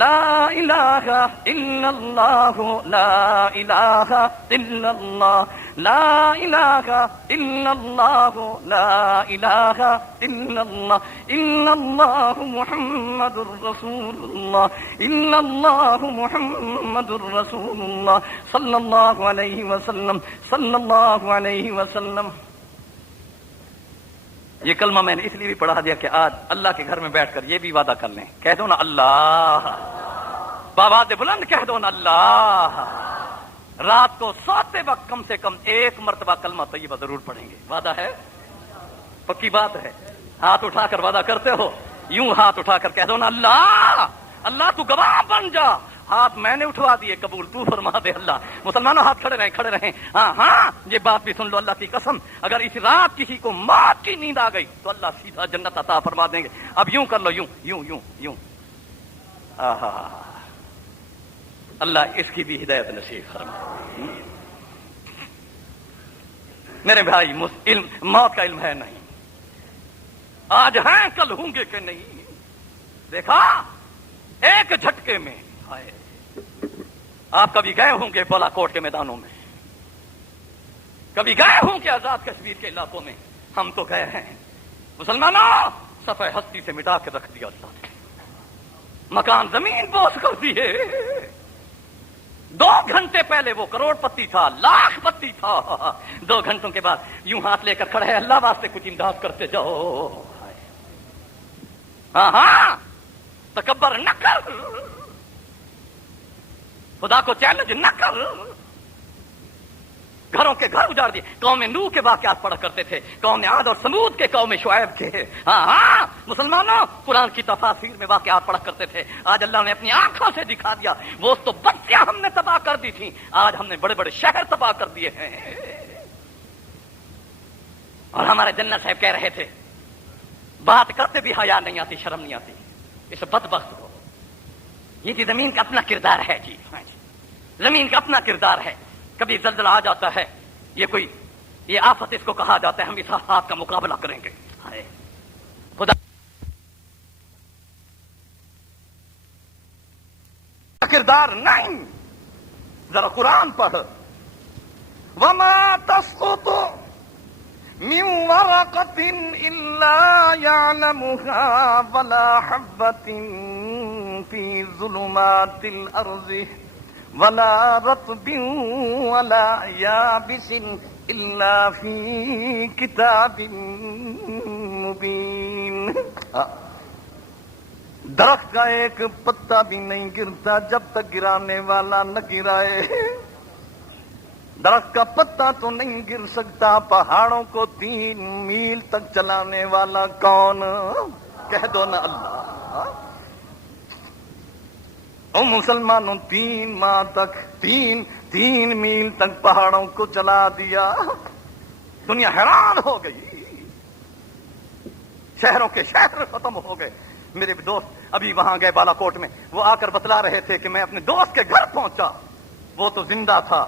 لا الہ الا اللہ لا الہ الا اللہ لا الہ الا اللہ لا الہ الا اللہ الا اللہ محمد الرسول اللہ الا اللہ محمد الرسول اللہ صلی اللہ علیہ وسلم صلی اللہ علیہ وسلم. یہ کلمہ میں نے اس لیے بھی پڑھا دیا کہ آج اللہ کے گھر میں بیٹھ کر یہ بھی وعدہ کر لیں. کہہ دو نا اللہ، بآواز بلند کہہ دو نا اللہ. رات کو سوتے وقت کم سے کم ایک مرتبہ کلمہ طیبہ ضرور پڑھیں گے. وعدہ ہے؟ پکی بات ہے. ہاتھ اٹھا کر وعدہ کرتے ہو؟ یوں ہاتھ اٹھا کر کہہ دو نا اللہ، اللہ تو گواہ بن جا. ہاتھ میں نے اٹھوا دیے، قبول تو فرما دے اللہ. مسلمانوں ہاتھ کھڑے رہیں، کھڑے رہیں. ہاں ہاں، یہ بات بھی سن لو اللہ کی قسم، اگر اس رات کسی کو موت کی نیند آ گئی تو اللہ سیدھا جنت عطا فرما دیں گے. اب یوں کر لو، یوں یوں یوں یوں. آہا، اللہ اس کی بھی ہدایت نصیب فرما. میرے بھائی، علم موت کا علم ہے نہیں. آج ہیں کل ہوں گے کہ نہیں. دیکھا ایک جھٹکے میں. آپ کبھی گئے ہوں گے بالا کوٹ کے میدانوں میں، کبھی گئے ہوں گے آزاد کشمیر کے علاقوں میں. ہم تو گئے ہیں. مسلمانوں، صفحہ ہستی سے مٹا کے رکھ دیا اللہ نے. مکان زمین بوس کر دیے. 2 گھنٹے پہلے وہ کروڑ پتی تھا، لاکھ پتی تھا. 2 گھنٹوں کے بعد یوں ہاتھ لے کر کھڑے ہیں، اللہ واسطے کچھ امداد کرتے جاؤ. ہاں ہاں، تکبر نہ کر، خدا کو چیلنج نہ کر. گھروں کے گھر اجاڑ دیے. قوم نوح کے واقعات پڑھا کرتے تھے، قوم عاد اور سمود کے، قوم شعیب کے. ہاں ہاں مسلمانوں، قرآن کی تفاسیر میں واقعات پڑھا کرتے تھے. آج اللہ نے اپنی آنکھوں سے دکھا دیا. وہ تو بستیاں ہم نے تباہ کر دی تھیں، آج ہم نے بڑے بڑے شہر تباہ کر دیے ہیں. اور ہمارے جنت صاحب کہہ رہے تھے بات کرتے بھی حیا نہیں آتی، شرم نہیں آتی. اس بدبخت کو، یہ جی زمین کا اپنا کردار ہے. جی زمین کا اپنا کردار ہے. کبھی زلزلہ آ جاتا ہے، یہ آفت اس کو کہا جاتا ہے. ہم اس آفات کا مقابلہ کریں گے. خدا کا کردار نہیں. ذرا قرآن پڑھ. وما تسقط من ورقة إلا يعلمها ولا حبة في ظلمات الأرض ولا رطب ولا يابس إلا في كتاب مبين. درخت کا ایک پتا بھی نہیں گرتا جب تک گرانے والا نہ گرائے. درخت کا پتا تو نہیں گر سکتا. پہاڑوں کو 3 میل تک چلانے والا کون؟ کہہ دو نا اللہ. او مسلمانوں، 3 ماہ تک 3 میل تک پہاڑوں کو چلا دیا. دنیا حیران ہو گئی. شہروں کے شہر ختم ہو گئے. میرے دوست ابھی وہاں گئے بالا کوٹ میں، وہ آ کر بتلا رہے تھے کہ میں اپنے دوست کے گھر پہنچا. وہ تو زندہ تھا،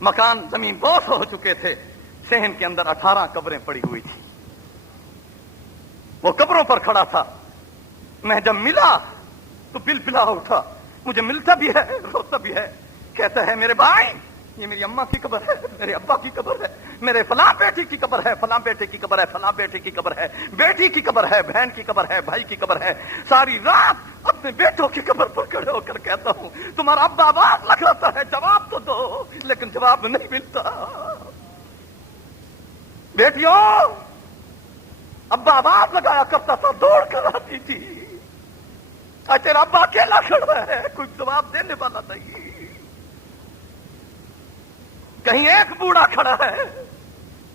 مکان زمین بوس ہو چکے تھے. صحن کے اندر 18 قبریں پڑی ہوئی تھی. وہ قبروں پر کھڑا تھا. میں جب ملا تو بل بلا اٹھا. مجھے ملتا بھی ہے، روتا بھی ہے. کہتا ہے میرے بھائی، یہ میری اماں کی قبر ہے، میرے ابا کی قبر ہے، میرے فلاں بیٹی کی قبر ہے، فلاں بیٹے کی قبر ہے، فلاں بیٹے کی قبر ہے، بیٹی کی قبر ہے، بہن کی قبر ہے، بھائی کی قبر ہے. ساری رات اپنے بیٹوں کی قبر پر کھڑے ہو کر کہتا ہوں تمہارا ابا آواز لگاتا ہے جواب تو دو، لیکن جواب نہیں ملتا. بیٹیوں، ابا آواز لگایا کرتا تھا، دوڑ کر آتی تھی. آج تیرا ابا اکیلا کھڑا ہے، کوئی جواب دینے والا نہیں. کہیں ایک بوڑھا کھڑا ہے،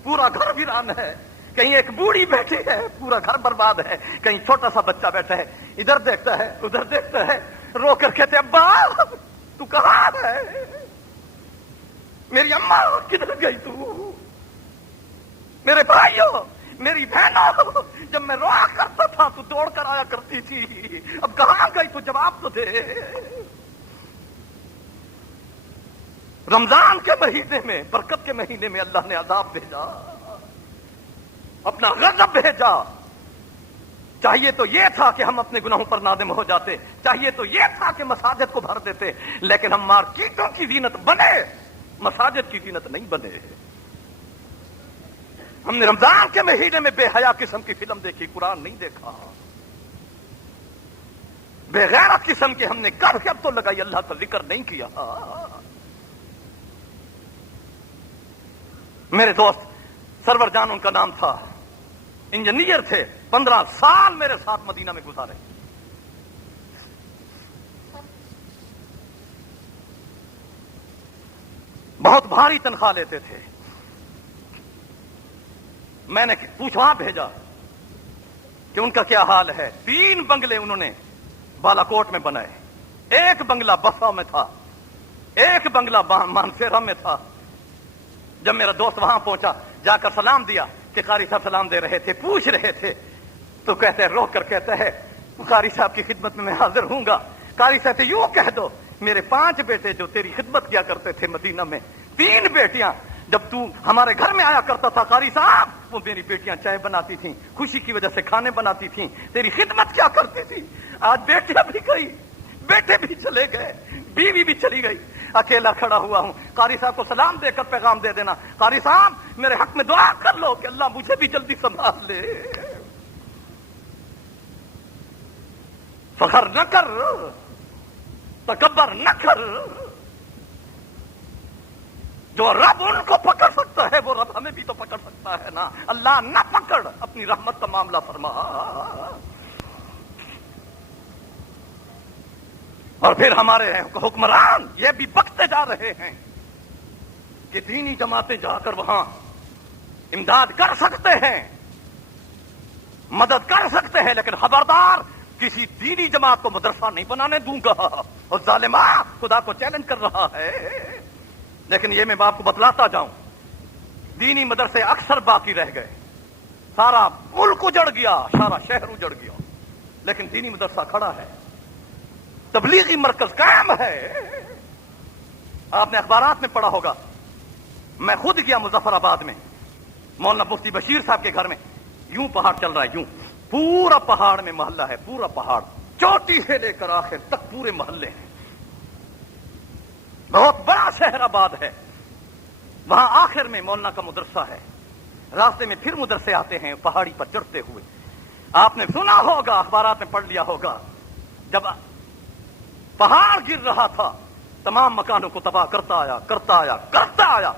پورا گھر ویران ہے. کہیں ایک بوڑھی بیٹھی ہے، پورا گھر برباد ہے. کہیں چھوٹا سا بچہ بیٹھا ہے، ادھر دیکھتا ہے ادھر دیکھتا ہے. رو کر کہتے ابا تو کہاں ہے؟ میری اماں کدھر گئی تو؟ میرے بھائیوں، میری بہنوں، جب میں روا کرتا تھا تو دوڑ کر آیا کرتی تھی. اب کہاں گئی تو جواب تو دے. رمضان کے مہینے میں، برکت کے مہینے میں اللہ نے عذاب بھیجا، اپنا غضب بھیجا. چاہیے تو یہ تھا کہ ہم اپنے گناہوں پر نادم ہو جاتے، چاہیے تو یہ تھا کہ مساجد کو بھر دیتے، لیکن ہم مارکیٹوں کی زینت بنے، مساجد کی زینت نہیں بنے۔ ہم نے رمضان کے مہینے میں بے حیا قسم کی فلم دیکھی، قرآن نہیں دیکھا۔ بے غیرت قسم کے ہم نے کب تو لگائی، اللہ کا ذکر نہیں کیا۔ میرے دوست سرور جان ان کا نام تھا، انجینئر تھے، 15 سال میرے ساتھ مدینہ میں گزارے۔ بہت بھاری تنخواہ لیتے تھے۔ میں نے پوچھا بھیجا کہ ان کا کیا حال ہے۔ 3 بنگلے انہوں نے بالا کوٹ میں بنائے، ایک بنگلہ بفا میں تھا، ایک بنگلہ مانسیرا میں تھا۔ جب میرا دوست وہاں پہنچا، جا کر سلام دیا کہ قاری صاحب سلام دے رہے تھے، پوچھ رہے تھے، تو کہتے ہیں، رو کر کہتا ہے، قاری صاحب کی خدمت میں حاضر ہوں گا۔ قاری صاحب سے یوں کہہ دو، میرے 5 بیٹے جو تیری خدمت کیا کرتے تھے مدینہ میں، 3 بیٹیاں جب تو ہمارے گھر میں آیا کرتا تھا قاری صاحب، وہ میری بیٹیاں چائے بناتی تھیں، خوشی کی وجہ سے کھانے بناتی تھیں، تیری خدمت کیا کرتی تھی۔ آج بیٹیاں بھی گئی، بیٹے بھی چلے گئے، بیوی بھی چلی گئی، اکیلا کھڑا ہوا ہوں۔ قاری صاحب کو سلام دے کر پیغام دے دینا، قاری صاحب میرے حق میں دعا کر لو کہ اللہ مجھے بھی جلدی سنبھال لے۔ فخر نہ کر، تکبر نہ کر، جو رب ان کو پکڑ سکتا ہے وہ رب ہمیں بھی تو پکڑ سکتا ہے نا۔ اللہ نہ پکڑ، اپنی رحمت کا معاملہ فرما۔ اور پھر ہمارے حکمران یہ بھی بکتے جا رہے ہیں کہ دینی جماعتیں جا کر وہاں امداد کر سکتے ہیں، مدد کر سکتے ہیں، لیکن خبردار کسی دینی جماعت کو مدرسہ نہیں بنانے دوں گا۔ اور ظالمہ خدا کو چیلنج کر رہا ہے۔ لیکن یہ میں آپ کو بتلاتا جاؤں، دینی مدرسے اکثر باقی رہ گئے، سارا ملک اجڑ گیا، سارا شہر اجڑ گیا، لیکن دینی مدرسہ کھڑا ہے، تبلیغی مرکز قائم ہے۔ آپ نے اخبارات میں پڑھا ہوگا، میں خود گیا مظفر آباد میں، مولانا مفتی بشیر صاحب کے گھر میں، یوں پہاڑ چل رہا ہے، یوں پورا پہاڑ میں محلہ ہے، پورا پہاڑ چوٹی سے لے کر آخر تک پورے محلے ہیں، بہت بڑا شہر آباد ہے۔ وہاں آخر میں مولانا کا مدرسہ ہے، راستے میں پھر مدرسے آتے ہیں پہاڑی پر چڑھتے ہوئے۔ آپ نے سنا ہوگا، اخبارات میں پڑھ لیا ہوگا، جب پہاڑ گر رہا تھا تمام مکانوں کو تباہ کرتا آیا کرتا آیا کرتا آیا۔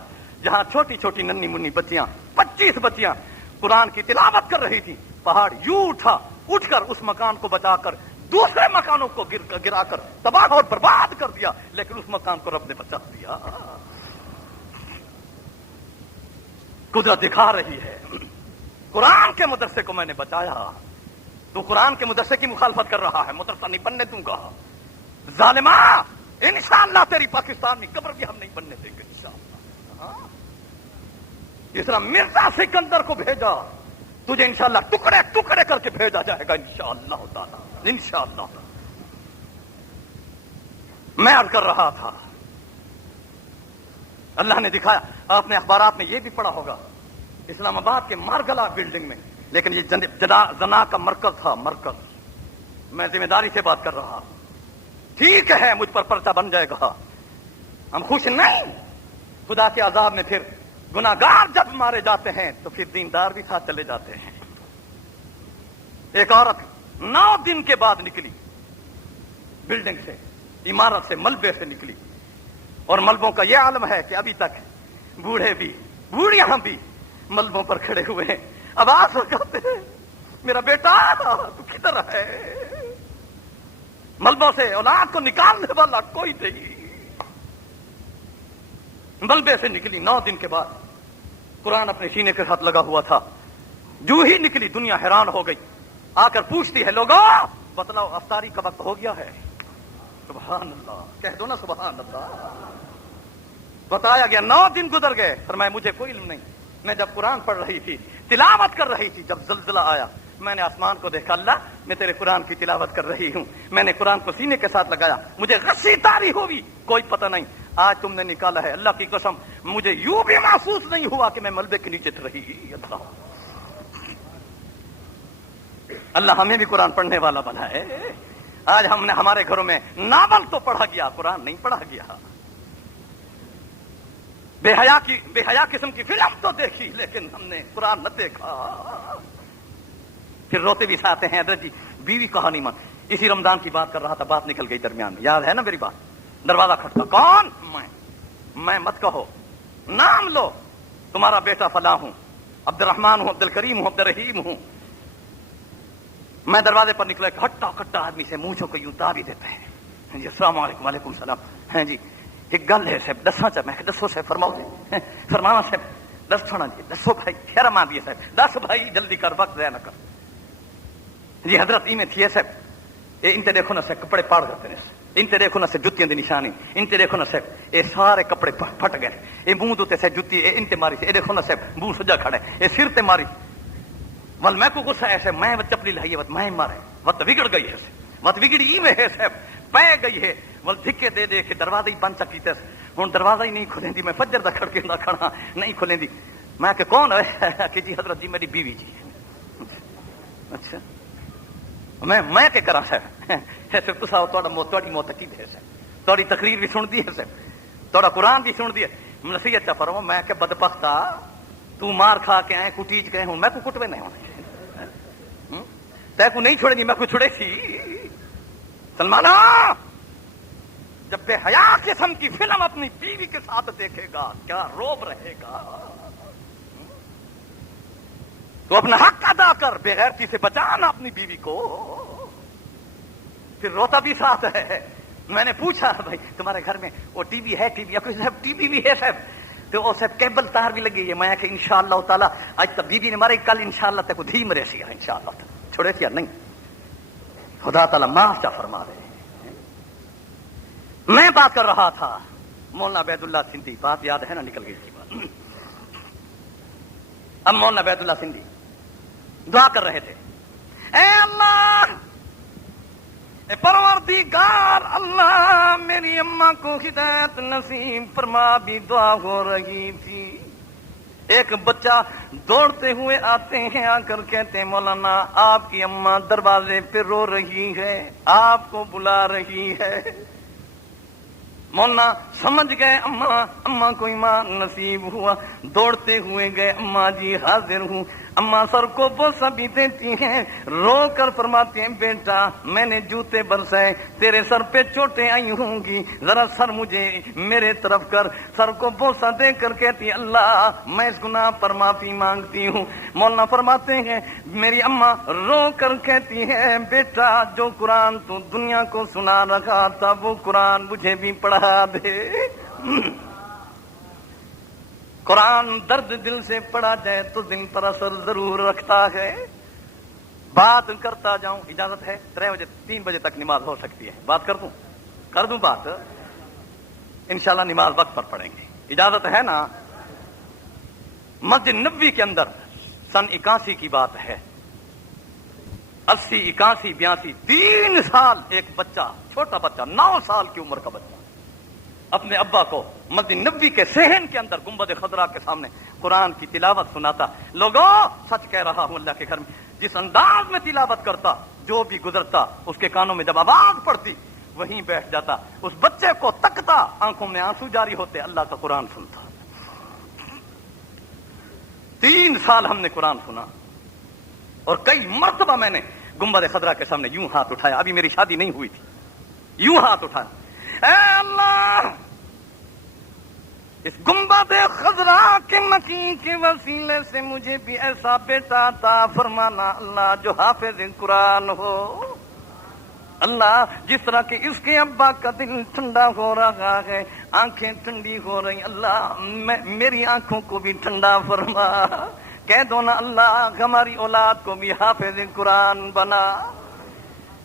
جہاں چھوٹی چھوٹی ننھی منی بچیاں، 25 بچیاں قرآن کی تلاوت کر رہی تھی، پہاڑ یوں اٹھا، اٹھ کر اس مکان کو بچا کر دوسرے مکانوں کو گرا کر تباہ اور برباد کر دیا، لیکن اس مکان کو رب نے بچا دیا۔ قدرت دکھا رہی ہے، قرآن کے مدرسے کو میں نے بچایا، تو قرآن کے مدرسے کی مخالفت کر رہا ہے، مدرسہ نہیں بننے دوں گا۔ ظالمہ، انشاءاللہ تیری پاکستانی قبر بھی ہم نہیں بننے دیں گے انشاءاللہ۔ اس طرح مرزا سکندر کو بھیجا، تجھے انشاءاللہ ٹکڑے ٹکڑے کر کے بھیجا جائے گا انشاءاللہ تعالی، انشاءاللہ۔ میں عرض کر رہا تھا، اللہ نے دکھایا، آپ نے اخبارات میں یہ بھی پڑھا ہوگا، اسلام آباد کے مارگلا بلڈنگ میں، لیکن یہ زنا کا مرکز تھا، مرکز۔ میں ذمہ داری سے بات کر رہا ہوں، ٹھیک ہے مجھ پر پرچہ بن جائے گا، ہم خوش نہیں۔ خدا کے عذاب میں پھر گناہگار جب مارے جاتے ہیں تو پھر دیندار بھی ساتھ چلے جاتے ہیں۔ ایک عورت 9 دن کے بعد نکلی بلڈنگ سے، عمارت سے، ملبے سے نکلی، اور ملبوں کا یہ عالم ہے کہ ابھی تک بوڑھے بھی بوڑھیاں بھی ملبوں پر کھڑے ہوئے ہیں، آواز لگاتے ہیں، میرا بیٹا تو کدھر ہے؟ ملبوں سے اولاد کو نکالنے والا کوئی نہیں۔ ملبے سے نکلی 9 دن کے بعد، قرآن اپنے سینے کے ساتھ لگا ہوا تھا، جو ہی نکلی دنیا حیران ہو گئی، آ کر پوچھتی ہے، لوگوں بتلاؤ افطاری کا وقت ہو گیا ہے؟ سبحان اللہ، کہہ دو نا سبحان اللہ۔ بتایا گیا 9 دن گزر گئے، فرمایا مجھے کوئی علم نہیں، میں جب قرآن پڑھ رہی تھی، تلاوت کر رہی تھی، جب زلزلہ آیا میں نے آسمان کو دیکھا، اللہ میں تیرے قرآن کی تلاوت کر رہی ہوں، میں نے قرآن کو سینے کے ساتھ لگایا، مجھے غصی تاری ہوئی، کوئی پتہ نہیں، آج تم نے نکالا ہے، اللہ کی قسم مجھے یوں بھی محسوس نہیں ہوا کہ میں ملبے کے نیچے رہی۔ اللہ اللہ ہمیں بھی قرآن پڑھنے والا بنائے. آج ہم نے ہمارے گھروں میں ناول تو پڑھا گیا, قرآن نہیں پڑھا گیا. بے حیا قسم کی فلم تو دیکھی, لیکن ہم نے قرآن نہ دیکھا. پھر روتے بھی ساتھ ہیں, حضرت جی بیوی کہانی مان. اسی رمضان کی بات کر رہا تھا, بات نکل گئی درمیان میں, یاد ہے نا میری بات. دروازہ کھٹکا, کون؟ میں مت کہو, نام لو, تمہارا بیٹا فلاں ہوں, عبد الرحمان ہوں, عبد الکریم ہوں, عبد الرحیم ہوں. میں دروازے پر نکلا, ہٹا کٹا آدمی سے مونچھوں کو یوں دابی دیتا ہے. جی السلام علیکم. وعلیکم السلام. ہیں جی ایک گل ہے صاحب, دساں چاہ میں دسو صاحب, فرماوا صاحب دس تھوڑا جی, دسو بھائی, شرم آتی ہے صاحب, دس بھائی جلدی کر, وقت ضائع نہ کر. جی حضرت ای میں تھی ہے صاحب, ان تے دیکھو نا صاحب کپڑے پاڑ کرتے ہیں, ان تے دیکھو نا صاحب جتیاں دی نشانی, ان تے دیکھو نا صاحب یہ سارے کپڑے پھٹ گئے, یہ منہ دوتے صاحب جتی ان تے ماری, یہ دیکھو نا صاحب منہ سجا کھڑا ہے, یہ سر تے ماری. ول میں کو غصہ ایسے, میں چپلی لائی وت میں مارے, وت بگڑ گئی ہے, وت بگڑی ای میں ہے صاحب, پے گئی ہے. ول دھکے دے دے کے دروازہ ہی بند چکی تے, ہوں دروازہ ہی نہیں کھلیں دی, میں فجر دا کھڑکے دا کھڑا نہیں کھلیں دی. میں کہ کون ہے؟ کہ جی حضرت جی میری بیوی جی. اچھا میں کہ کرا صاحب, ایسے تصا تھوڑی موت کی دے صاحب, تھوڑی تقریر بھی سن دی ہے صاحب, تھوڑا قرآن بھی سن دی ہے, نصیحت چا فرمو. میں کہ بدبختا تو مار کھا کے آئے, کٹیج کے ہوں, میں کو کٹوے نہیں ہونے, تے کو نہیں چھوڑے گی, میں کو چھوڑے سی. سلمانا جب بے حیا قسم کی فلم اپنی بیوی کے ساتھ دیکھے گا کیا روب رہے گا. تو اپنا حق ادا کر, بے غیرتی سے بچانا اپنی بیوی کو. پھر روتا بھی ساتھ ہے. میں نے پوچھا بھائی تمہارے گھر میں وہ ٹی وی ہے؟ ٹی وی صاحب ٹی وی بھی ہے صاحب, تو وہ صاحب کیبل تار بھی لگی ہے. میں کہ انشاءاللہ تعالی آج تک بیوی نے مارے, کل انشاءاللہ تک کو دھی مرے سی, انشاءاللہ چھوڑے سی نہیں. خدا تعالی معاف چا فرما دے. میں بات کر رہا تھا مولانا عبید اللہ سندھی, بات یاد ہے نا, نکل گئی تھی بات. اب مولانا عبید اللہ سندھی دعا کر رہے تھے, اے اللہ, اے پروردگار اللہ, میری اماں کو ہدایت نصیب فرما. بھی دعا ہو رہی تھی, ایک بچہ دوڑتے ہوئے آتے ہیں, آ کر کہتے ہیں مولانا آپ کی اماں دروازے پہ رو رہی ہے, آپ کو بلا رہی ہے. مولانا سمجھ گئے اماں کو ایمان نصیب ہوا, دوڑتے ہوئے گئے, اماں جی حاضر ہوں. اماں سر کو بوسہ بھی دیتی ہیں, رو کر فرماتے ہیں بیٹا میں نے جوتے برسائے, تیرے سر پہ چوٹیں آئی ہوں گی, ذرا سر مجھے میرے طرف کر. سر کو بوسہ دے کر کہتی اللہ میں اس گناہ پر معافی مانگتی ہوں. مولانا فرماتے ہیں میری اماں رو کر کہتی ہے بیٹا جو قرآن تو دنیا کو سنا رکھا تھا وہ قرآن مجھے بھی پڑھا دے. قرآن درد دل سے پڑھا جائے تو دن پر اثر ضرور رکھتا ہے. بات کرتا جاؤں, اجازت ہے؟ 3 بجے تک نماز ہو سکتی ہے, بات کر دوں بات, انشاءاللہ نماز وقت پر پڑھیں گے, اجازت ہے نا؟ مسجد نبوی کے اندر سن 81 کی بات ہے, 80 81 82 3 سال ایک بچہ, چھوٹا بچہ 9 سال کی عمر کا بچہ اپنے ابا کو مسجد نبوی کے صحن کے اندر گنبد خضرا کے سامنے قرآن کی تلاوت سناتا. لوگوں سچ کہہ رہا ہوں, اللہ کے گھر میں جس انداز میں تلاوت کرتا, جو بھی گزرتا اس کے کانوں میں جب آواز پڑتی وہیں بیٹھ جاتا, اس بچے کو تکتا, آنکھوں میں آنسو جاری ہوتے, اللہ کا قرآن سنتا. 3 سال ہم نے قرآن سنا, اور کئی مرتبہ میں نے گنبد خضرا کے سامنے یوں ہاتھ اٹھایا, ابھی میری شادی نہیں ہوئی تھی, یوں ہاتھ اٹھایا, اے اللہ اس گنبد خضرا کے مکی کے وسیلے سے مجھے بھی ایسا بیٹا عطا فرمانا اللہ جو حافظ قرآن ہو. اللہ جس طرح کہ اس کے ابا کا دل ٹھنڈا ہو رہا ہے, آنکھیں ٹھنڈی ہو رہی, اللہ میری آنکھوں کو بھی ٹھنڈا فرما. کہہ دو نا اللہ ہماری اولاد کو بھی حافظ قرآن بنا.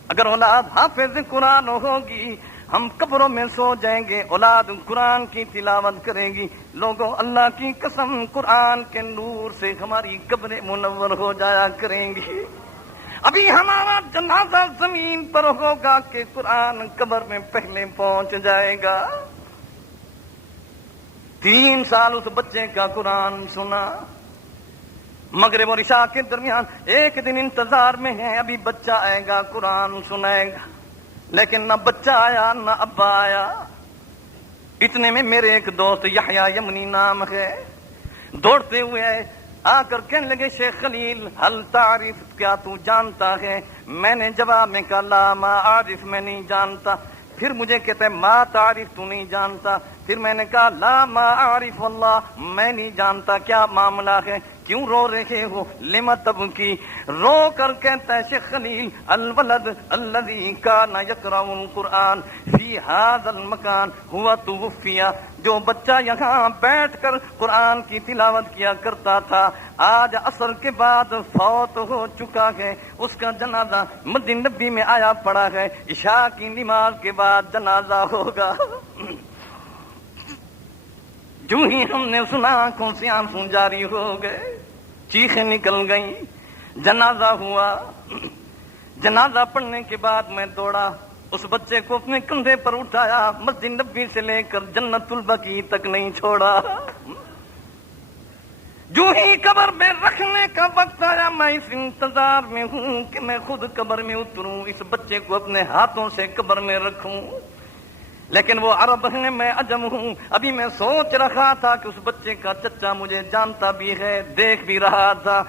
اگر اولاد حافظ قرآن ہوگی ہم قبروں میں سو جائیں گے, اولاد قرآن کی تلاوت کرے گی. لوگوں اللہ کی قسم قرآن کے نور سے ہماری قبریں منور ہو جایا کریں گی. ابھی ہمارا جنازہ زمین پر ہوگا کہ قرآن قبر میں پہلے پہنچ جائے گا. 3 سال اس بچے کا قرآن سنا, مغرب اور عشاء کے درمیان ایک دن انتظار میں ہے، ابھی بچہ آئے گا قرآن سنائے گا، لیکن نہ بچہ آیا نہ ابا آیا۔ اتنے میں میرے ایک دوست یحییٰ یمنی نام ہے، دوڑتے ہوئے آئے، آ کر کہنے لگے شیخ خلیل حل تعریف، کیا تو جانتا ہے؟ میں نے جواب میں کہا لا ما عارف، میں نہیں جانتا۔ پھر مجھے کہتے ہیں ما تعریف، تو نہیں جانتا؟ پھر میں نے کہا لا ما عارف واللہ، میں نہیں جانتا، کیا معاملہ ہے؟ کیوں رو رہے ہو؟ لما تبکی؟ رو کر کہتا ہے شیخ خلیل الولد الذی کان یقرأ القرآن فی ھذا المکان ہوا توفی، جو بچہ یہاں بیٹھ کر قرآن کی تلاوت کیا کرتا تھا آج عصر کے بعد فوت ہو چکا ہے، اس کا جنازہ مسجد نبی میں آیا پڑا ہے، عشاء کی نماز کے بعد جنازہ ہوگا۔ جو ہی ہم نے سنا آنکھوں سے آنسو جاری ہو گئے، چیخیں نکل گئیں، جنازہ ہوا۔ جنازہ پڑھنے کے بعد میں دوڑا، اس بچے کو اپنے کندھے پر اٹھایا، مسجد نبی سے لے کر جنت البقیع تک نہیں چھوڑا۔ جو ہی قبر میں رکھنے کا وقت آیا، میں اس انتظار میں ہوں کہ میں خود قبر میں اتروں، اس بچے کو اپنے ہاتھوں سے قبر میں رکھوں، لیکن وہ عرب ہیں میں عجم ہوں۔ ابھی میں سوچ رہا تھا کہ اس بچے کا چچا مجھے جانتا بھی ہے، دیکھ بھی رہا تھا،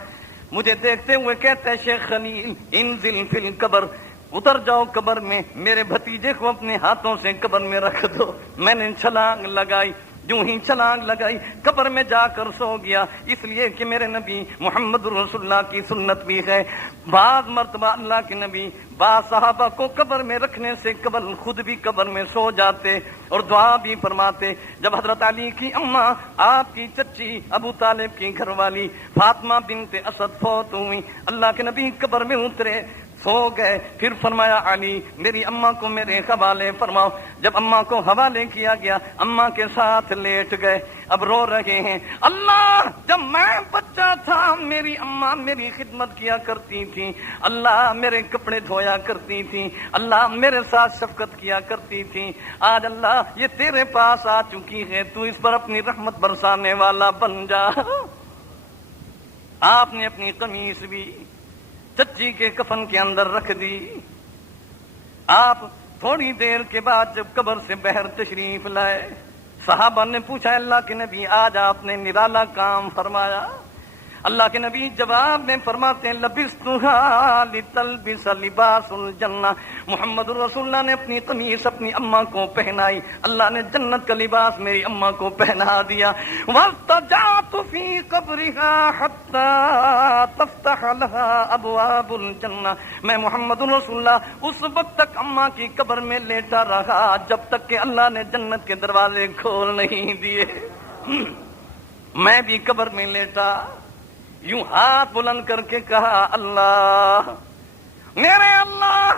مجھے دیکھتے ہوئے کہتے ہیں شیخ خلیل انزل فی القبر، اتر جاؤ قبر میں، میرے بھتیجے کو اپنے ہاتھوں سے قبر میں رکھ دو۔ میں نے چھلانگ لگائی، جو ہی چھلانگ لگائی قبر میں جا کر سو گیا، اس لیے کہ میرے نبی محمد رسول اللہ کی سنت بھی ہے، بعض مرتبہ اللہ کے نبی بعض صحابہ کو قبر میں رکھنے سے قبل خود بھی قبر میں سو جاتے اور دعا بھی فرماتے۔ جب حضرت علی کی اماں، آپ کی چچی ابو طالب کی گھر والی فاطمہ بنت اسد فوت ہوئی، اللہ کے نبی قبر میں اترے، سو گئے، پھر فرمایا علی میری اماں کو میرے حوالے فرماؤ۔ جب اماں کو حوالے کیا گیا، اماں کے ساتھ لیٹ گئے، اب رو رہے ہیں اللہ جب میں بچہ تھا میری اماں میری خدمت کیا کرتی تھی، اللہ میرے کپڑے دھویا کرتی تھی، اللہ میرے ساتھ شفقت کیا کرتی تھی، آج اللہ یہ تیرے پاس آ چکی ہے، تو اس پر اپنی رحمت برسانے والا بن جا۔ آپ نے اپنی قمیص بھی چچی کے کفن کے اندر رکھ دی۔ آپ تھوڑی دیر کے بعد جب قبر سے باہر تشریف لائے، صحابہ نے پوچھا اللہ کے نبی آج آپ نے نرالا کام فرمایا؟ اللہ کے نبی جواب میں فرماتے ہیں لبستھا لتلبس لباس الجنہ، محمد رسول اللہ نے اپنی قمیص اپنی اماں کو پہنائی، اللہ نے جنت کا لباس میری اماں کو پہنا دیا۔ واستجعت فی قبرها حتی تفتح لها ابواب الجنہ، میں محمد رسول اللہ اس وقت تک اماں کی قبر میں لیٹا رہا جب تک کہ اللہ نے جنت کے دروازے کھول نہیں دیے۔ میں بھی قبر میں لیٹا، یوں ہاتھ بلند کر کے کہا اللہ میرے اللہ،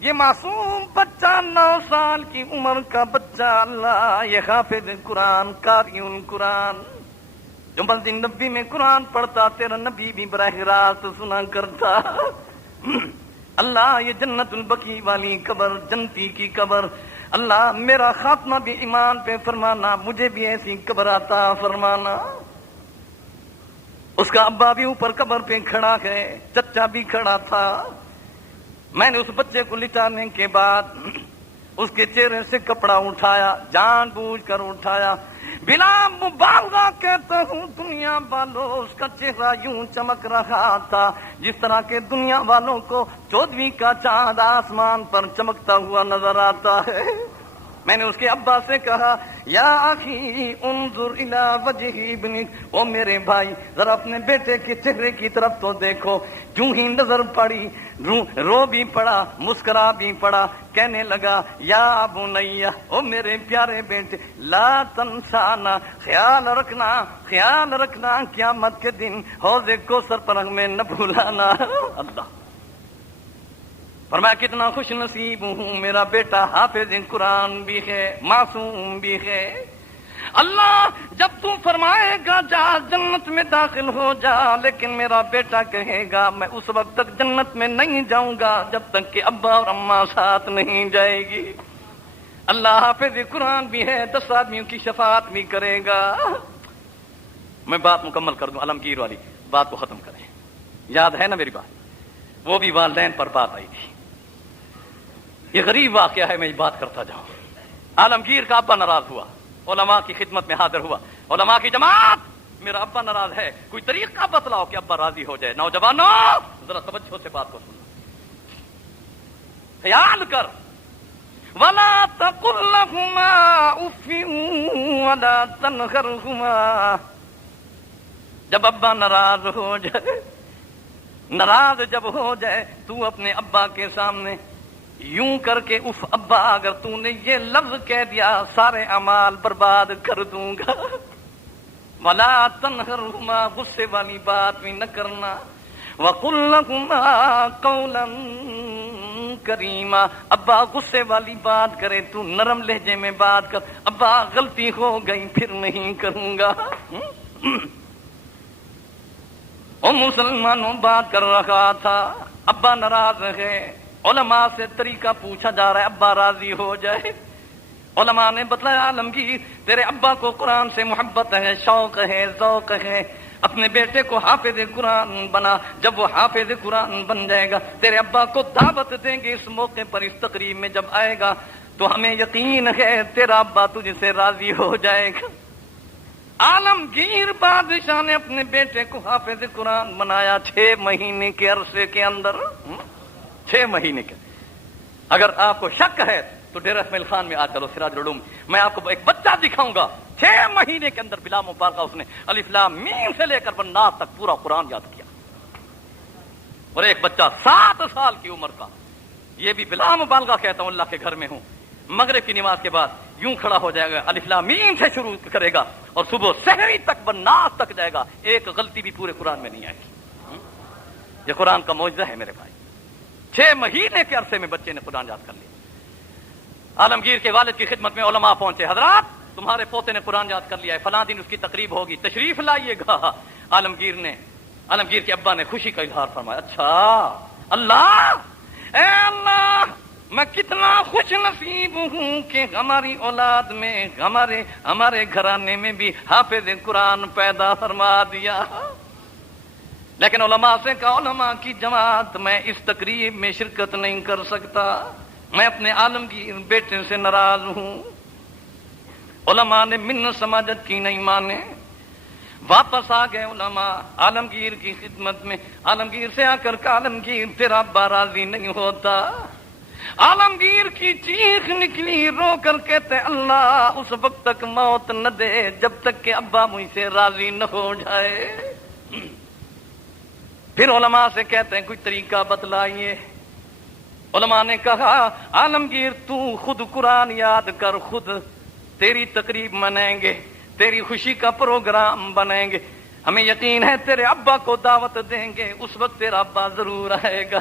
یہ معصوم بچہ 9 سال کی عمر کا بچہ اللہ، یہ حافظ قرآن قاری القرآن جو مسجد نبی میں قرآن پڑھتا، تیرا نبی بھی براہ راست سنا کرتا، اللہ یہ جنت البقیع والی قبر، جنتی کی قبر، اللہ میرا خاتمہ بھی ایمان پہ فرمانا، مجھے بھی ایسی قبر عطا فرمانا۔ اس کا ابا بھی اوپر قبر پہ کھڑا ہے، چچا بھی کھڑا تھا۔ میں نے اس بچے کو لٹانے کے بعد اس کے چہرے سے کپڑا اٹھایا، جان بوجھ کر اٹھایا، بلا مبالغہ کہتا ہوں دنیا والوں اس کا چہرہ یوں چمک رہا تھا جس طرح کے دنیا والوں کو 14ویں کا چاند آسمان پر چمکتا ہوا نظر آتا ہے۔ میں نے اس کے ابا سے کہا یا اخی انظر الی وجہ ابنک، او میرے بھائی ذرا اپنے بیٹے کے چہرے کی طرف تو دیکھو۔ جو ہی نظر پڑی رو بھی پڑا، مسکرا بھی پڑا، کہنے لگا یا بنیا، او میرے پیارے بیٹے لا تنسانا، خیال رکھنا قیامت کے دن حوض کوثر پر ہمیں نہ بھولانا۔ اللہ فرمایا کتنا خوش نصیب ہوں، میرا بیٹا حافظ قرآن بھی ہے، معصوم بھی ہے۔ اللہ جب تو فرمائے گا جا جنت میں داخل ہو جا، لیکن میرا بیٹا کہے گا میں اس وقت تک جنت میں نہیں جاؤں گا جب تک کہ ابا اور اماں ساتھ نہیں جائے گی۔ اللہ حافظ قرآن بھی ہے، 10 آدمیوں کی شفاعت بھی کرے گا۔ میں بات مکمل کر دوں، علمگیر والی بات کو ختم کریں. یاد ہے نا میری بات؟ وہ بھی والدین پر بات آئی تھی. یہ غریب واقعہ ہے, میں یہ بات کرتا جاؤں. عالمگیر کا ابا ناراض ہوا, علماء کی خدمت میں حاضر ہوا. علماء کی جماعت, میرا ابا ناراض ہے, کوئی طریقہ بتلاؤ کہ ابا راضی ہو جائے. نوجوانوں ذرا توجہ سے بات کو سنو, خیال کر. وَلَا تَقُلْ لَهُمَا أُفٍّ وَلَا تَنْهَرْهُمَا. جب ابا ناراض ہو جائے, ناراض جب ہو جائے, تو اپنے ابا کے سامنے یوں کر کے اف ابا, اگر تو نے یہ لفظ کہہ دیا سارے اعمال برباد کر دوں گا. وَلَا تَنْهَرْهُمَا, غصے والی بات بھی نہ کرنا. وَقُلْ لَهُمَا قَوْلًا کریما. ابا غصے والی بات کرے تو نرم لہجے میں بات کر. ابا غلطی ہو گئی پھر نہیں کروں گا. او مسلمانوں, بات کر رہا تھا, ابا ناراض ہے. علماء سے طریقہ پوچھا جا رہا ہے ابا راضی ہو جائے. علماء نے بتلایا عالمگیر تیرے ابا کو قرآن سے محبت ہے, شوق ہے, ذوق ہے. اپنے بیٹے کو حافظ قرآن بنا. جب وہ حافظ قرآن بن جائے گا تیرے ابا کو دعوت دیں گے اس موقع پر, اس تقریب میں جب آئے گا تو ہمیں یقین ہے تیرا ابا تجھ سے راضی ہو جائے گا. عالمگیر بادشاہ نے اپنے بیٹے کو حافظ قرآن بنایا 6 مہینے کے عرصے کے اندر. 6 مہینے کے. اگر آپ کو شک ہے تو ڈیرہ اسماعیل خان میں آ چلو, سراج العلوم, میں آپ کو ایک بچہ دکھاؤں گا 6 مہینے کے اندر بلا مبارکہ اس نے الف لام میم سے لے کر والناس تک پورا قرآن یاد کیا. اور ایک بچہ 7 سال کی عمر کا, یہ بھی بلا مبالغہ کہتا ہوں, اللہ کے گھر میں ہوں, مغرب کی نماز کے بعد یوں کھڑا ہو جائے گا, الف لام میم سے شروع کرے گا اور صبح سحری تک والناس تک جائے گا. ایک غلطی بھی پورے قرآن میں نہیں آئے گی. یہ قرآن کا معجزہ ہے میرے بھائی. 6 مہینے کے عرصے میں بچے نے قرآن یاد کر لیا. عالمگیر کے والد کی خدمت میں علماء پہنچے, حضرات تمہارے پوتے نے قرآن یاد کر لیا ہے, فلاں دن اس کی تقریب ہوگی, تشریف لائیے گا. عالمگیر کے ابا نے خوشی کا اظہار فرمایا. اچھا اللہ, اے اللہ, میں کتنا خوش نصیب ہوں کہ ہماری اولاد میں, ہمارے گھرانے میں بھی حافظ قرآن پیدا فرما دیا. لیکن علماء سے کہا, علماء کی جماعت, میں اس تقریب میں شرکت نہیں کر سکتا, میں اپنے عالمگیر بیٹے سے ناراض ہوں. علماء نے منت سماجت کی نہیں مانے, واپس آ گئے علماء عالمگیر کی خدمت میں. عالمگیر سے آ کر کہا, عالمگیر تیرا ابا راضی نہیں ہوتا. عالمگیر کی چیخ نکلی, رو کر کہتے اللہ اس وقت تک موت نہ دے جب تک کہ ابا مجھ سے راضی نہ ہو جائے. پھر علماء سے کہتے ہیں کوئی طریقہ بتلائیے. علماء نے کہا عالمگیر تو خود قرآن یاد کر, خود تیری تقریب منائیں گے, تیری خوشی کا پروگرام بنائیں گے, ہمیں یقین ہے تیرے ابا کو دعوت دیں گے, اس وقت تیرا ابا ضرور آئے گا.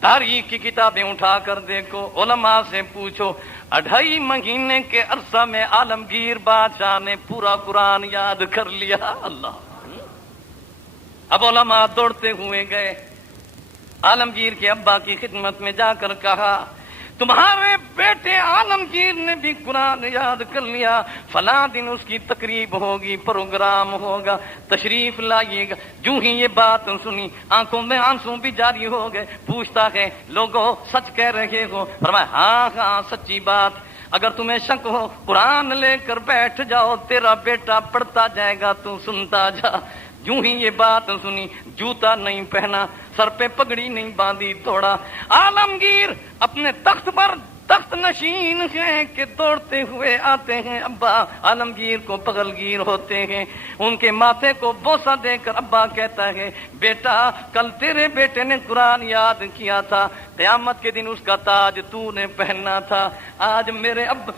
تاریخ کی کتابیں اٹھا کر دیکھو, علماء سے پوچھو, 2.5 مہینے کے عرصہ میں عالمگیر بادشاہ نے پورا قرآن یاد کر لیا. اللہ. اب علماء دوڑتے ہوئے گئے, عالمگیر کے ابا کی خدمت میں جا کر کہا تمہارے بیٹے عالمگیر نے بھی قرآن یاد کر لیا, فلاں دن اس کی تقریب ہوگی, پروگرام ہوگا, تشریف لائیے گا. جو ہی یہ بات سنی آنکھوں میں آنسو بھی جاری ہو گئے. پوچھتا ہے لوگوں سچ کہہ رہے ہو؟ فرمایا ہاں ہاں سچی بات. اگر تمہیں شک ہو قرآن لے کر بیٹھ جاؤ, تیرا بیٹا پڑھتا جائے گا, تو سنتا جا. جو ہی یہ بات سنی, جوتا نہیں پہنا, سر پہ پگڑی نہیں باندھی, توڑا. عالمگیر اپنے تخت پر تخت نشین ہیں کہ دوڑتے ہوئے آتے ہیں, ابا عالمگیر کو پگلگیر ہوتے ہیں, ان کے ماتھے کو بوسہ دے کر ابا کہتا ہے بیٹا کل تیرے بیٹے نے قرآن یاد کیا تھا, قیامت کے دن اس کا تاج تو نے پہننا تھا. آج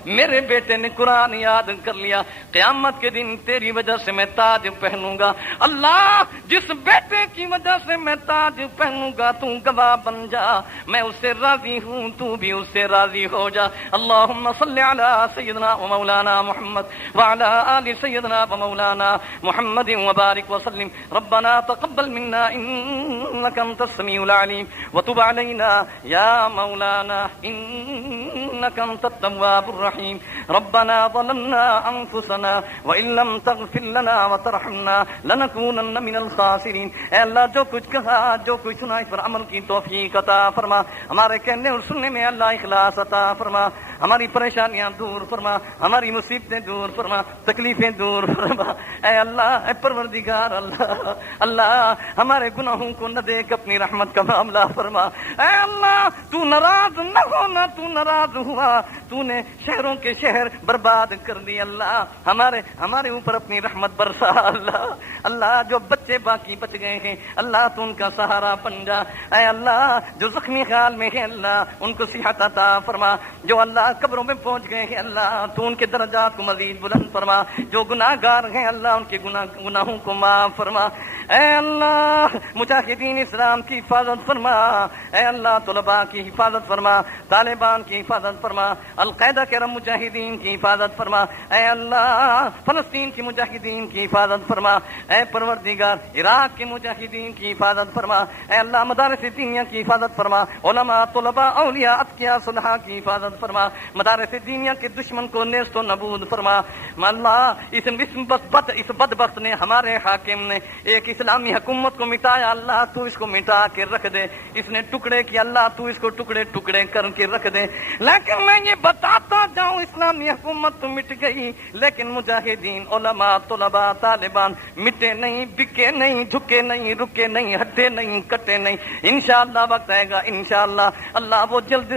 میرے بیٹے نے قرآن یاد کر لیا, قیامت کے دن تیری وجہ سے میں تاج پہنوں گا. اللہ جس بیٹے کی وجہ سے میں تاج پہنوں گا تو گواہ بن جا, میں اس سے راضی ہوں, تو بھی اس سے راضی ہو جا. اللہم صلی علی سیدنا و مولانا محمد وعلی آل سیدنا و مولانا محمد وبارک وسلم. ربنا تقبل منا انک انت السمیع العلیم وتب علینا یا مولانا انک انت التواب الرحیم. ربنا ظلمنا انفسنا وان لم تغفر لنا وترحمنا لنكونن من الخاسرین. اے اللہ جو کچھ کہا جو کچھ سنا اس پر عمل کی توفیق عطا فرما. ہمارے کہنے اور سننے میں اللہ اخلاص عطا فرما. ہماری پریشانیاں دور فرما, ہماری مصیبتیں دور فرما, تکلیفیں دور فرما. اے اللہ, اے پروردگار اللہ, اللہ ہمارے گناہوں کو نہ دیکھ اپنی رحمت کا معاملہ فرما. اے اللہ تو ناراض نہ ہونا, تو ناراض ہوا, تو نے شہروں کے شہر برباد کر دی. اللہ ہمارے اوپر اپنی رحمت برسا. اللہ اللہ جو بچے باقی بچ گئے ہیں اللہ تو ان کا سہارا بن جا. اے اللہ جو زخمی خیال میں ہیں اللہ ان کو صحت عطا فرما. جو اللہ قبروں میں پہنچ گئے ہیں اللہ تو ان کے درجات کو مزید بلند فرما. جو گناہ گار ہیں اللہ ان کے گناہوں کو معاف فرما. اے اللہ مجاہدین اسلام کی حفاظت فرما. اے اللہ طلباء کی حفاظت فرما, طالبان کی حفاظت فرما, القاعدہ کے مجاہدین کی حفاظت فرما. اے اللہ فلسطین کی مجاہدین کی حفاظت فرما. اے پروردگار عراق کے مجاہدین کی حفاظت فرما. اے اللہ مدارس دینیہ کی حفاظت فرما. علماء طلباء اولیاء اتقیاء صلحاء کی حفاظت فرما. مدارس دینیہ کے دشمن کو نیست و نبود فرما. اللہ اس بدبخت نے ہمارے حاکم نے ایک اسلامی حکومت کو مٹایا, اللہ تو اس کو مٹا کے رکھ دے. اس نے ٹکڑے کیا, اللہ تو اس کو ٹکڑے ٹکڑے کر کے رکھ دے. لیکن میں یہ بتاتا جاؤں اسلامی حکومت تو مٹ گئی لیکن مجاہدین علماء طلباء طالبان مٹے نہیں, بکے نہیں, جھکے نہیں, رکے نہیں, ہٹے نہیں, کٹے نہیں. انشاءاللہ وقت آئے گا انشاءاللہ. اللہ وہ جلد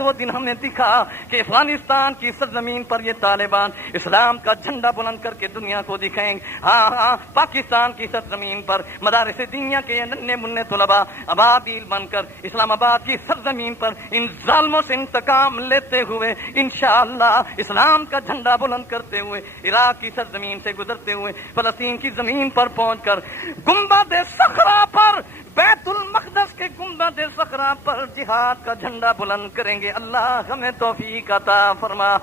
وہ دن ہمیں دکھا کہ افغانستان کی سرزمین پر یہ طالبان اسلام کا جھنڈا بلند کر کے دنیا کو دکھائیں گے. ہاں پاکستان کی سرزمین پر مدارس دینیہ کے ننھے منھے طلباء ابابیل بن کر اسلام آباد کی سرزمین پر ان ظالموں سے انتقام لیتے ہوئے انشاءاللہ اسلام کا جھنڈا بلند کرتے ہوئے عراق کی سرزمین سے گزرتے ہوئے فلسطین کی زمین پر پہنچ کر گنبد صخرہ پر بیت المقدس کے گنبد صخرہ پر جہاد کا جھنڈا بلند کریں گے. اللہ ہمیں توفیق عطا فرما.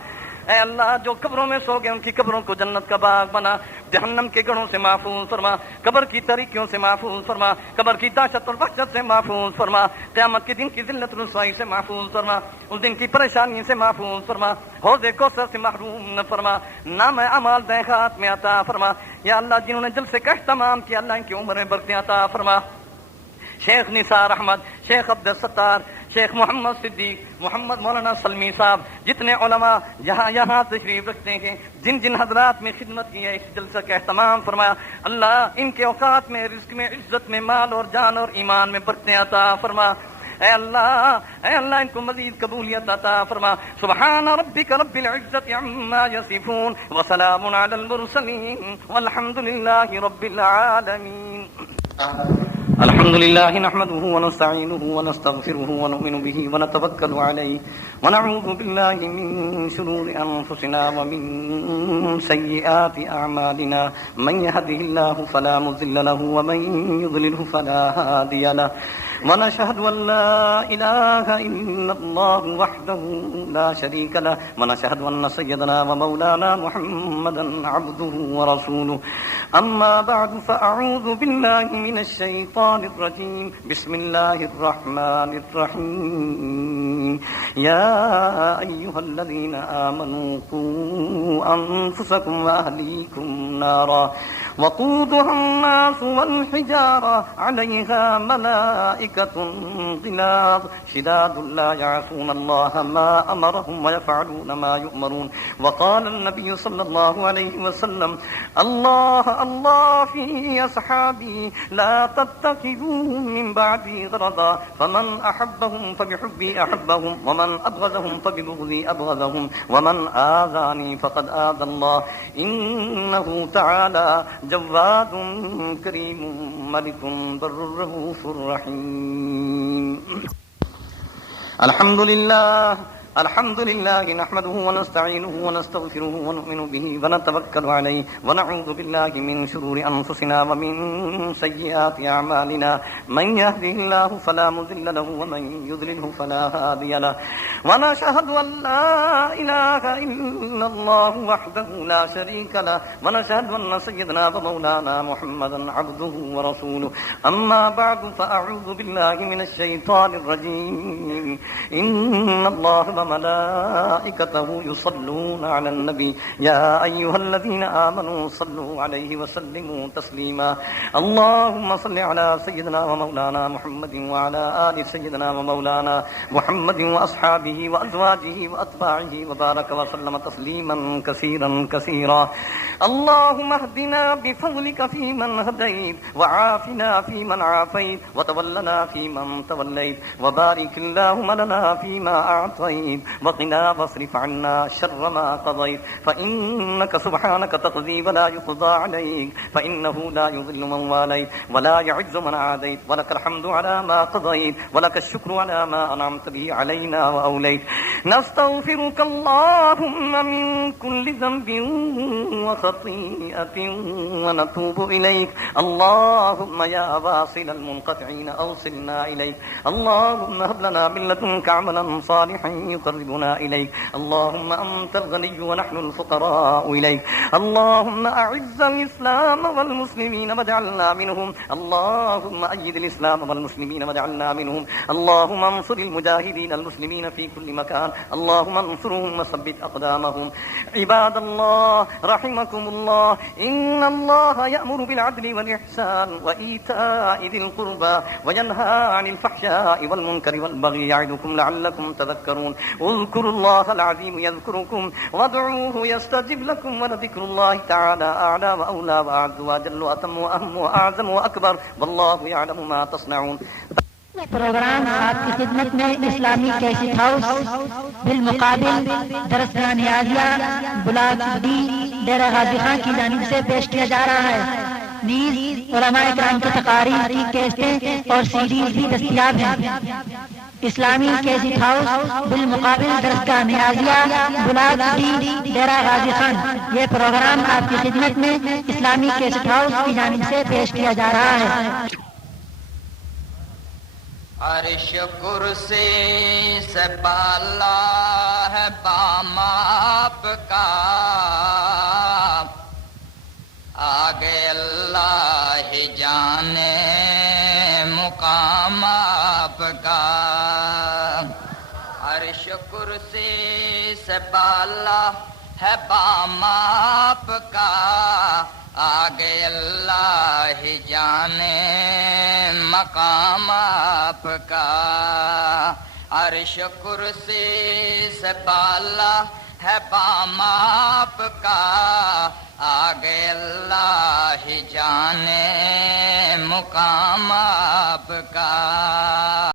اے اللہ جو قبروں میں سو گئے ان کی قبروں کو جنت کا باغ بنا. جہنم کے گڑھوں سے محفوظ فرما, قبر کی تاریکیوں سے محفوظ فرما, قبر کی دہشت اور وحشت سے محفوظ فرما, قیامت کے دن کی ذلت رسوائی سے محفوظ فرما, اس دن کی پریشانی سے محفوظ فرما, حوض کوثر سے محروم نہ فرما, نام اعمال دیکھات میں عطا فرما. یا اللہ جنہوں نے جلسے کا اہتمام کیا اللہ ان کی عمر میں برکتیں عطا فرما. شیخ نثار احمد, شیخ عبد الستار, شیخ محمد صدیق, محمد مولانا سلمی صاحب, جتنے علماء یہاں تشریف رکھتے ہیں, جن جن حضرات میں خدمت کی ہے اس جلسہ کا اہتمام فرمایا. اللہ ان کے اوقات میں, رزق میں, عزت میں, مال اور جان اور ایمان میں برکتیں عطا فرما. اے اللہ ان کو مزید قبولیت عطا فرما. سبحان ربک رب العزت عما یصفون وسلام علی المرسلین والحمد للہ رب العالمین. الحمد لله نحمده ونستعينه ونستغفره ونؤمن به ونتوكل عليه ونعوذ بالله من شرور أنفسنا ومن سيئات أعمالنا. من يهده الله فلا مضل له ومن يضلله فلا هادي له. ونشهد أن لا إله إلا الله وحده لا شريك له ونشهد أن سيدنا ومولانا محمدا عبده ورسوله. أما بعد فأعوذ بالله من الشيطان الرجيم. بسم الله الرحمن الرحيم. يا أيها الذين آمنوا قوا أنفسكم وأهليكم نارا وقودها الناس والحجارة عليها ملائكة غلاظ شداد لا يعصون الله ما أمرهم ويفعلون ما يؤمرون. وقال النبي صلى الله عليه وسلم الله الله في أصحابي لا تتخذوهم من بعدي غرضا فمن أحبهم فبحبي أحبهم ومن أبغضهم فببغضي أبغضهم ومن آذاني فقد آذى الله إنه تعالى جواد کریم ملک بر رؤوف رحیم. الحمد لله نحمده ونستعينه ونستغفره ونؤمن به ونتوكل عليه ونعوذ بالله من شرور أنفسنا ومن سيئات أعمالنا. من يهده الله فلا مضل له ومن يضلله فلا هادي له. ونشهد أن لا إله إلا الله وحده لا شريك له ونشهد أن سيدنا ومولانا محمدا عبده ورسوله. أما بعد فأعوذ بالله من الشيطان الرجيم. إن الله وملائكته يصلون على النبي يا أيها الذين آمنوا صلوا عليه وسلموا تسليما اللهم صل على سيدنا ومولانا محمد وعلى آل سيدنا ومولانا محمد وأصحابه وأزواجه وأتباعه وبارك وسلم تسليما كثيرا كثيرا اللهم اهدنا بفضلك فيمن هديت وعافنا فيمن عافيت وتولنا فيمن توليت وبارك اللهم لنا فيما أعطيت وقنا واصرف عنا شر ما قضيت فإنك سبحانك تقضي ولا يقضى عليك فإنه لا يضل من واليت ولا يعز من عاديت ولك الحمد على ما قضيت ولك الشكر على ما أنعمت به علينا وأوليت نستغفرك اللهم من كل ذنب وخطيئة ونتوب إليك اللهم يا واصل المنقطعين أوصلنا إليك اللهم هب لنا من لدنك عملا صالحا يقربنا إليك اللهم أنت الغني ونحن الفقراء إليك اللهم أعز الإسلام والمسلمين واجعلنا منهم اللهم أيد الإسلام والمسلمين واجعلنا منهم اللهم انصر المجاهدين المسلمين في كل مكان اللهم انصرهم وثبت أقدامهم عباد الله رحمكم الله إن الله يأمر بالعدل والإحسان وإيتاء ذي القربى وينهى عن الفحشاء والمنكر والبغي يعظكم لعلكم تذكرون اذكروا الله العظيم يذكركم وادعوه يستجب لكم ولذكر الله تعالى أعلى وأولى وأعز وأجل وأتم وأهم وأعظم وأكبر والله يعلم ما تصنعون. پروگرام آپ کی خدمت میں اسلامی کیسٹ ہاؤس بالمقابل درسگاہ نیازیہ بلاک ڈی ڈیرہ غازی خان کی جانب سے پیش کیا جا رہا ہے. نیز علماء کرام کی تقاریر کی کیسٹیں اور سیڈیز بھی دستیاب ہیں. اسلامی کیسٹ ہاؤس بالمقابل درسگاہ نیازیہ بلاک ڈی ڈیرہ غازی خان. یہ پروگرام آپ کی خدمت میں اسلامی کیسٹ ہاؤس کی جانب سے پیش کیا جا رہا ہے. عرش کرسی سے بالا ہے بام آپ کا آگے اللہ ہی جانے مقام آپ کا. عرش کرسی سے بالا ہے بام آپ کا آگے اللہ ہی جانے مقام آپ کا. عرش کرسی سے بالا ہے بام آپ کا آگے اللہ ہی جانے مقام آپ کا.